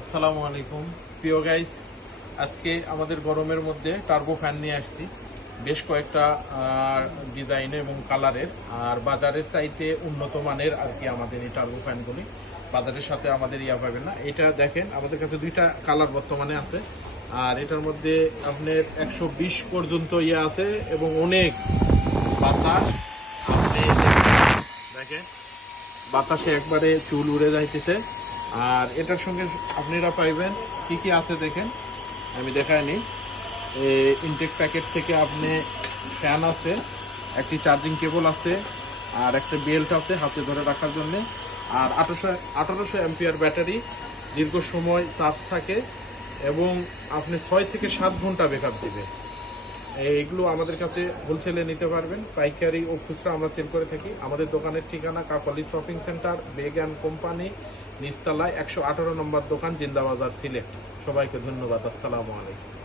আসসালামু আলাইকুম প্রিয় গাইস, আজকে আমাদের গরমের মধ্যে টার্বো ফ্যান নিয়ে আসছি বেশ কয়েকটা ডিজাইন এবং কালারের। আর বাজারের চাইতে উন্নত মানের আর কি আমাদের এই টার্বো ফ্যানগুলি বাজারের সাথে আমাদের পাবেন না। এটা দেখেন আমাদের কাছে দুইটা কালার বর্তমানে আছে। আর এটার মধ্যে আপনার 120 পর্যন্ত আছে এবং অনেক বাতাস। আপনি দেখেন বাতাসে একবারে চুল উড়ে যাইতেছে। আর এটার সঙ্গে আপনারা পাইবেন কি কি আছে দেখেন, আমি দেখাইনি। ইনটেক প্যাকেট থেকে আপনি ফ্যান আছে, একটি চার্জিং কেবল আছে, আর একটা বেল্ট আছে হাতে ধরে রাখার জন্য। আর 1800 অ্যাম্পিয়ার ব্যাটারি, দীর্ঘ সময় চার্জ থাকে এবং আপনি 6 থেকে 7 ঘন্টা ব্যাকআপ দিবে। এইগুলো আমাদের কাছে হোলসেলে নিতে পারবেন, পাইকারি ও খুচরা আমরা সেল করে থাকি। আমাদের দোকানের ঠিকানা Kakoli shopping centre, Beg and company, নিচতলায় 118 নম্বর দোকান, জিন্দাবাজার, সিলেট। সবাইকে ধন্যবাদ। আসসালামু আলাইকুম।